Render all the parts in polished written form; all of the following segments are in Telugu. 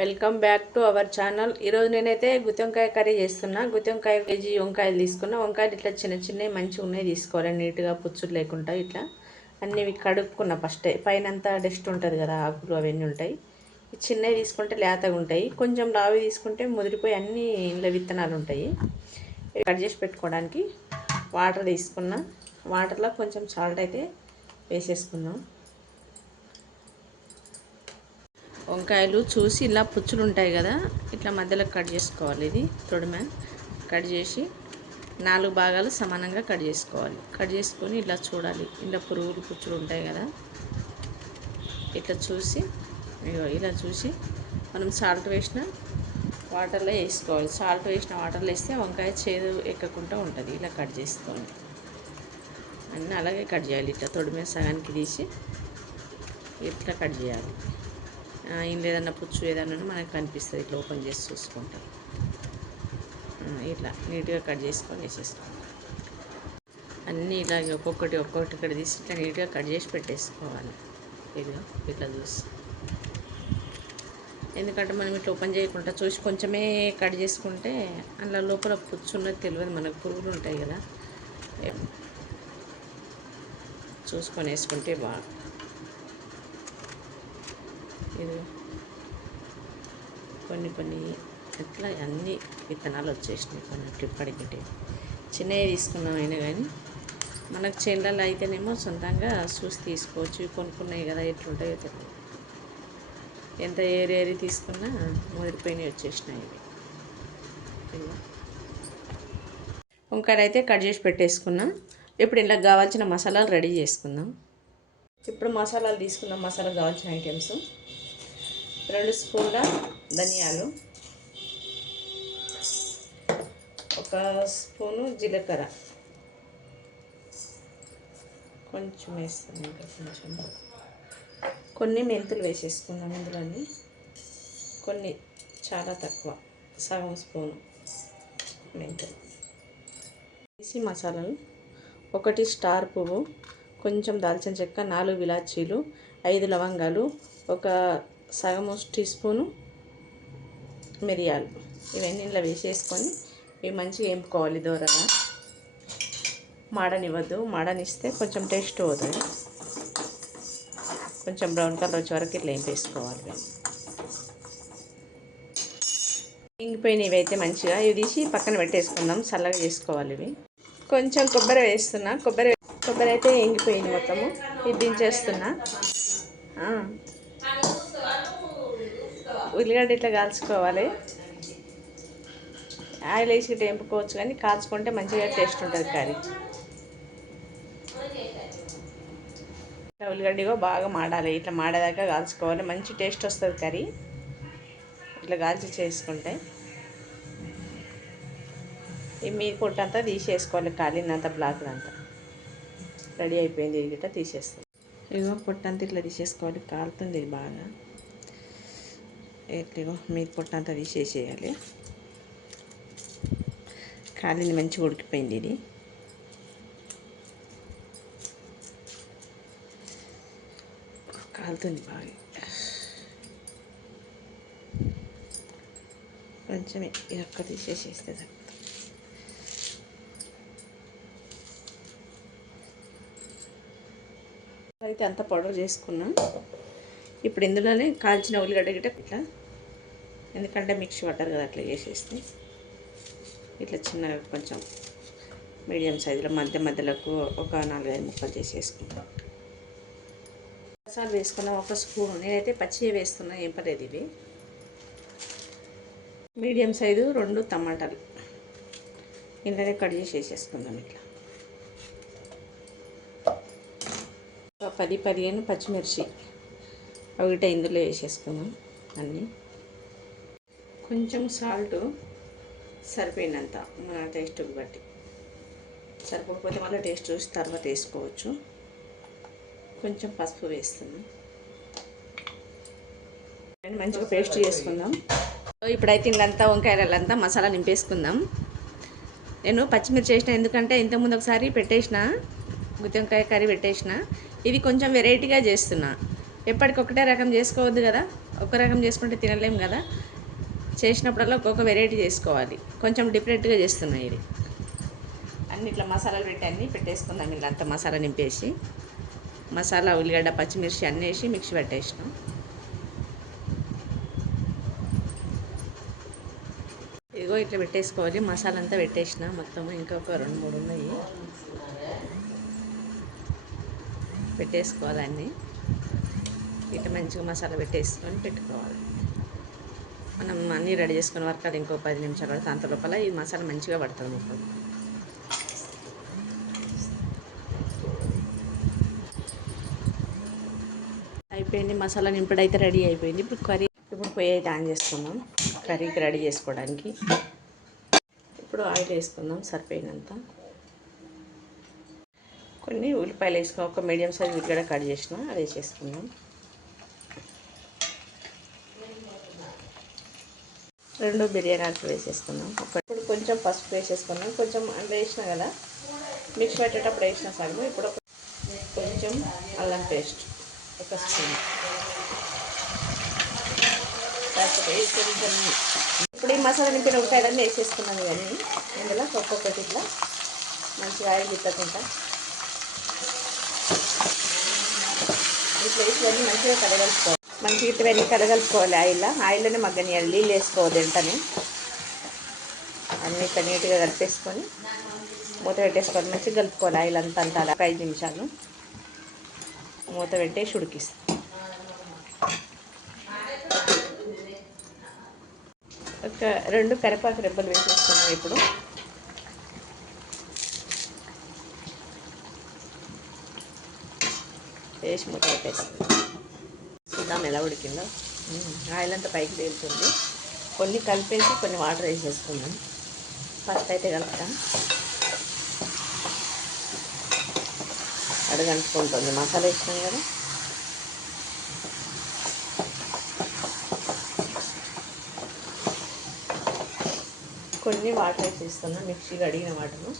Welcome back to our channel. ఈరోజు నేనైతే గుత్తి వంకాయ కర్రీ చేస్తున్నా. గుత్తి వంకాయ కేజీ వంకాయలు తీసుకున్నా. వంకాయలు ఇట్లా చిన్న చిన్నవి మంచిగా ఉన్నాయి తీసుకోవాలి, నీట్గా పుచ్చులు లేకుండా. ఇట్లా అన్నీ కడుక్కున్నా ఫస్ట్. పైన అంతా డస్ట్ ఉంటుంది కదా, ఆకులు అవన్నీ ఉంటాయి. చిన్నవి తీసుకుంటే లేతగా ఉంటాయి, కొంచెం లావి తీసుకుంటే ముదిరిపోయి అన్నీ ఇంట్లో విత్తనాలు ఉంటాయి. కట్ చేసి పెట్టుకోవడానికి వాటర్ తీసుకున్నా. వాటర్లో కొంచెం సాల్ట్ అయితే వేసేసుకున్నాం. వంకాయలు చూసి ఇలా పుచ్చులు ఉంటాయి కదా, ఇట్లా మధ్యలో కట్ చేసుకోవాలి. ఇది తొడిమ కట్ చేసి 4 భాగాలు సమానంగా కట్ చేసుకోవాలి. కట్ చేసుకొని ఇలా చూడాలి, ఇలా పురుగులు పుచ్చులు ఉంటాయి కదా, ఇట్లా చూసి ఇలా చూసి మనం సాల్ట్ వేసిన వాటర్లో వేసుకోవాలి. సాల్ట్ వేసిన వాటర్లో వేస్తే వంకాయ చేదు ఎక్కకుండా ఉంటుంది. ఇలా కట్ చేసుకోవాలి, అన్నీ అలాగే కట్ చేయాలి. ఇట్లా తొడిమ సగానికి తీసి ఇట్లా కట్ చేయాలి. ఇంట్లో ఏదన్నా పుచ్చు ఏదన్నా మనకు కనిపిస్తుంది, ఇట్లా ఓపెన్ చేసి చూసుకుంటే. ఇట్లా నీట్గా కట్ చేసుకొని వేసేసుకోవాలి. అన్నీ ఇలాగే ఒక్కొక్కటి ఇక్కడ తీసి ఇట్లా నీట్గా కట్ చేసి పెట్టేసుకోవాలి. ఇదిగో ఇట్లా చూసి, ఎందుకంటే మనం ఇట్లా ఓపెన్ చేయకుండా చూసి కొంచెమే కట్ చేసుకుంటే అందులో లోపల పుచ్చు ఉన్నది తెలియదు మనకు, పురుగులు ఉంటాయి కదా, చూసుకొని వేసుకుంటే బాగా. ఇది కొన్ని ఇట్లా అన్ని విత్తనాలు వచ్చేసినాయి. కొన్ని ఇప్పటికీ చిన్నవి తీసుకున్నాం. అయినా కానీ మనకు చేనులలో అయితేనేమో సొంతంగా చూసి తీసుకోవచ్చు. కొనుక్కున్నాయి కదా ఎట్లుంటాయో తెలియదు. ఎంత ఏరి తీసుకున్నా ముదిరిపోయినవి వచ్చేసినాయి. ఇవి వంకాయలు అయితే కట్ చేసి పెట్టేసుకున్నాం. ఇప్పుడు ఇలా కావాల్సిన మసాలాలు రెడీ చేసుకుందాం. ఇప్పుడు మసాలాలు తీసుకుందాం. మసాలాకు కావాల్సిన ఐటమ్స్: 2 స్పూన్ల ధనియాలు, 1 స్పూను జీలకర్ర, కొంచెం వేస్తాను, ఇంకా కొంచెం, కొన్ని మెంతులు వేసేసుకున్నాం. ఇందులోని కొన్ని చాలా తక్కువ, సగం స్పూను మెంతులు వేసి మసాలాలు: 1 స్టార్ పువ్వు, కొంచెం దాల్చిన చెక్క, 4 ఇలాచీలు, 5 లవంగాలు, 1 సగం టీ స్పూను మిరియాలు. ఇవన్నీ ఇలా వేసేసుకొని ఇవి మంచిగా వేపుకోవాలి. దూరగా మాడనివ్వద్దు, మాడనిస్తే కొంచెం టేస్ట్ అవుతుంది. కొంచెం బ్రౌన్ కలర్ వచ్చే వరకు ఇట్లా వేపేసుకోవాలి. ఇంగిపోయినవి అయితే మంచిగా ఇవి తీసి పక్కన పెట్టేసుకుందాం, చల్లగా చేసుకోవాలి. ఇవి కొంచెం కొబ్బరి వేస్తున్నా. కొబ్బరి అయితే ఇంగిపోయింది మొత్తము. ఇది దించేస్తున్నా. ఉల్లిగడ్డ ఇట్లా కాల్చుకోవాలి. ఆయిల్ వేసి ఇట్లా వేపుకోవచ్చు, కానీ కాల్చుకుంటే మంచిగా టేస్ట్ ఉంటుంది కర్రీ. ఉల్లిగడ్డ బాగా మాడాలి, ఇట్లా మాడేదాకా కాల్చుకోవాలి. మంచి టేస్ట్ వస్తుంది కర్రీ ఇట్లా కాల్చి చేసుకుంటే. ఈ మీ పొట్టంతా తీసేసుకోవాలి, కాలినంత బ్లాక్ అంతా రెడీ అయిపోయింది. ఇది గిట్ట తీసేస్తాం. ఇగో పొట్టంతా ఇట్లా తీసేసుకోవాలి, కాలుతుంది ఇది బాగా. ఎట్లా మీ పొట్టంతా తీసేసేయాలి. కాలింది, మంచిగా ఉడికిపోయింది. ఇది కాలుతుంది బాగా. కొంచెమే ఇది ఒక్క తీసేసేస్తే అయితే అంత పౌడర్ చేసుకున్నాం. ఇప్పుడు ఇందులోనే కాల్చిన ఉల్లిగడ్డ గిట్ట ఇట్లా, ఎందుకంటే మిక్సీ పట్టారు కదా, అట్లా చేసేస్తే ఇట్లా చిన్నగా కొంచెం మీడియం సైజులో మధ్యలోకి ఒక 4-5 ముక్కలు చేసేసుకున్నాం. మసాలా వేసుకున్నాం. 1 స్పూన్, నేనైతే పచ్చిగా వేస్తున్నా, ఏం పర్లేదు. ఇవి మీడియం సైజు 2 టమాటాలు ఇంట్లోనే కట్ చేసి వేసేసుకుందాం. ఇట్లా 10-15 పచ్చిమిర్చి అవి గిట్ట ఇందులో వేసేసుకుందాం అన్నీ. కొంచెం సాల్ట్ సరిపోయినంత మన టేస్ట్కి బట్టి, సరిపోకపోతే మళ్ళీ టేస్ట్ చూసి తర్వాత వేసుకోవచ్చు. కొంచెం పసుపు వేస్తున్నాం. మంచిగా పేస్ట్ చేసుకుందాం. ఇప్పుడైతే ఇంకంతా వంకాయలంతా మసాలా నింపేసుకుందాం. నేను పచ్చిమిర్చి వేసిన, ఎందుకంటే ఇంతకుముందు ఒకసారి పెట్టేసిన గుత్తి వంకాయ కర్రీ పెట్టేసిన. ఇది కొంచెం వెరైటీగా చేస్తున్నా. ఎప్పటికొకటే రకం చేసుకోవద్దు కదా, ఒక రకం చేసుకుంటే తినలేము కదా. చేసినప్పుడల్లా ఒక్కొక్క వెరైటీ చేసుకోవాలి. కొంచెం డిఫరెంట్గా చేస్తున్నాయి ఇది. అన్ని ఇట్లా మసాలాలు పెట్టి అన్నీ పెట్టేసుకుందాం. ఇలా అంతా మసాలా నింపేసి, మసాలా, ఉల్లిగడ్డ, పచ్చిమిర్చి అన్నీ వేసి మిక్సీ పెట్టేసినాం. ఇదిగో ఇట్లా పెట్టేసుకోవాలి. మసాలా అంతా పెట్టేసిన మొత్తం. ఇంకొక 2-3 ఉన్నాయి, పెట్టేసుకోవాలి. అన్నీ ఇట్లా మంచిగా మసాలా పెట్టేసుకొని పెట్టుకోవాలి. మనం అన్నీ రెడీ చేసుకునే వరకు అది ఇంకో 10 నిమిషాలు పడుతుంది. అంత లోపల ఈ మసాలా మంచిగా పడుతుంది మొత్తం. అయిపోయింది, మసాలా నింపడం అయితే రెడీ అయిపోయింది. ఇప్పుడు పొయ్యి అయితే ఆన్ చేసుకుందాం కర్రీకి రెడీ చేసుకోవడానికి. ఇప్పుడు ఆయిల్ వేసుకుందాం సరిపోయినంత. కొన్ని ఉల్లిపాయలు వేసుకున్నాం, ఒక మీడియం సైజ్ ఉల్లిగడ్డ కట్ చేసిన అది వేసేసుకుందాం. 2 బిర్యానీ ఆకులు వేసేసుకుందాం. ఇప్పుడు కొంచెం పసుపు వేసేసుకుందాం. కొంచెం అందులో వేసిన కదా, మిక్స్ పెట్టేటప్పుడు వేసిన సగం. ఇప్పుడు కొంచెం అల్లం పేస్ట్ 1 స్పూన్. కొంచెం ఇప్పుడు ఈ మసాలా నింపిన ఉల్లిపాయలన్నీ వేసేసుకున్నాను. కానీ ఇందులో ఒక్కొక్కటి ఇట్లా మంచిగా ఆయిల్ తిప్పకుండా ఇట్లా వేసి మంచిగా కలగలుపుకోవాలి. మంచిగా ఇటువన్నీ కలగలుపుకోవాలి. ఆయిల్లోనే మగ్గనియాలి, నీళ్ళు వేసుకోవాలి. వెంటనే అన్నీ ఇట్లా నీట్గా కలిపేసుకొని మూత పెట్టేసుకోవాలి. మంచిగా కలుపుకోవాలి. ఆయిల్ అంతా 5 నిమిషాలు మూత పెట్టేసి ఉడికిస్తాం. ఒక 2 కరివేపాకు రెబ్బలు వేసేసుకున్నాం. ఇప్పుడు వేసి మూత పెట్టేసుకుందాం. చూద్దాం ఎలా ఉడికిందో. ఆయిల్ అంతా పైకి తేలుతుంది. కొన్ని కలిపేసి కొన్ని వాటర్ వేసేసుకుందాం. ఫస్ట్ అయితే కలుపుతాం. అడుగంటుకుంటుంది, మసాలా వేసినాం కదా. కొన్ని వాటర్ వేసేస్తున్నాం, మిక్సీ కడిగిన వాటరు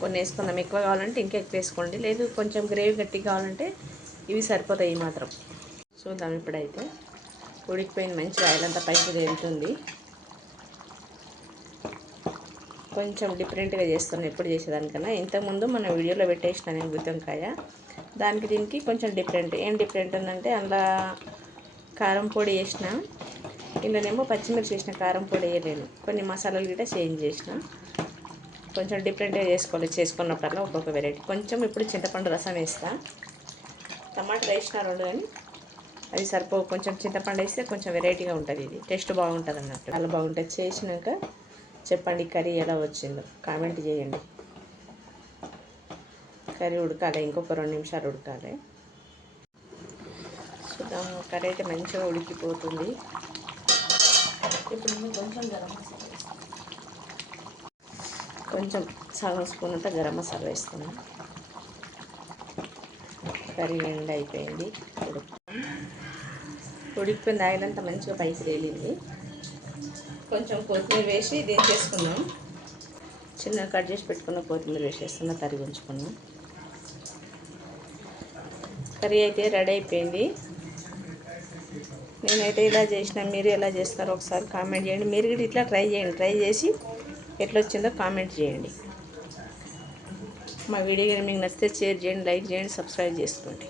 కొన్ని వేసుకుందాం. ఎక్కువ కావాలంటే ఇంకా ఎక్కువ వేసుకోండి, లేదు కొంచెం గ్రేవీ గట్టి కావాలంటే ఇవి సరిపోతాయి. ఈ మాత్రం చూద్దాం. ఇప్పుడైతే ఉడికిపోయింది, మంచిగా ఆయిల్ అంతా పైకి తేలుతుంది. కొంచెం డిఫరెంట్గా చేస్తున్నాను ఎప్పుడు చేసేదానికన్నా. ఇంతకుముందు మన వీడియోలో పెట్టేసిన నేను గుత్తొంకాయ, దానికి దీనికి కొంచెం డిఫరెంట్. ఏం డిఫరెంట్ ఉందంటే అందులో కారం పొడి వేసిన, ఇందులోనేమో పచ్చిమిర్చి వేసిన, కారం పొడి వేయలేను. కొన్ని మసాలాలు కూడా చేంజ్ చేసిన. కొంచెం డిఫరెంట్గా చేసుకున్నప్పుడల్లా ఒక్కొక్క వెరైటీ. కొంచెం ఇప్పుడు చింతపండు రసం వేస్తా. టమాటాలు వేసిన 2, కానీ అది సరిపో. కొంచెం చింతపండు వేస్తే కొంచెం వెరైటీగా ఉంటుంది. ఇది టేస్ట్ బాగుంటుంది అన్నట్టు, చాలా బాగుంటుంది. చేసినాక చెప్పండి కర్రీ ఎలా వచ్చిందో కామెంట్ చేయండి. కర్రీ ఉడకాలి, ఇంకొక 2 నిమిషాలు ఉడకాలి. చూద్దాం. కర్రీ అయితే మంచిగా ఉడికిపోతుంది. ఇప్పుడు కొంచెం గరం మసాలా వేస్తాం. కొంచెం సగం స్పూన్ ఉంటే గరం మసాలా వేస్తున్నాం. కర్రీ నిండా అయిపోయింది. ఉడికిపోయింది. ఆయిల్ అంతా మంచిగా పైకి తేలింది. కొంచెం కొత్తిమీర వేసి దించేసుకున్నాం. చిన్నగా కట్ చేసి పెట్టుకున్న కొత్తిమీర వేసేస్తున్నా, తరిగి ఉంచుకున్నాం. కర్రీ అయితే రెడీ అయిపోయింది. నేనైతే ఇలా చేసిన, మీరు ఎలా చేస్తారో ఒకసారి కామెంట్ చేయండి. మీరు కూడా ఇట్లా ట్రై చేయండి. ట్రై చేసి ఎట్లా వచ్చిందో కామెంట్ చేయండి. మా వీడియో మీకు నచ్చితే షేర్ చేయండి, లైక్ చేయండి, సబ్స్క్రైబ్ చేసుకోండి.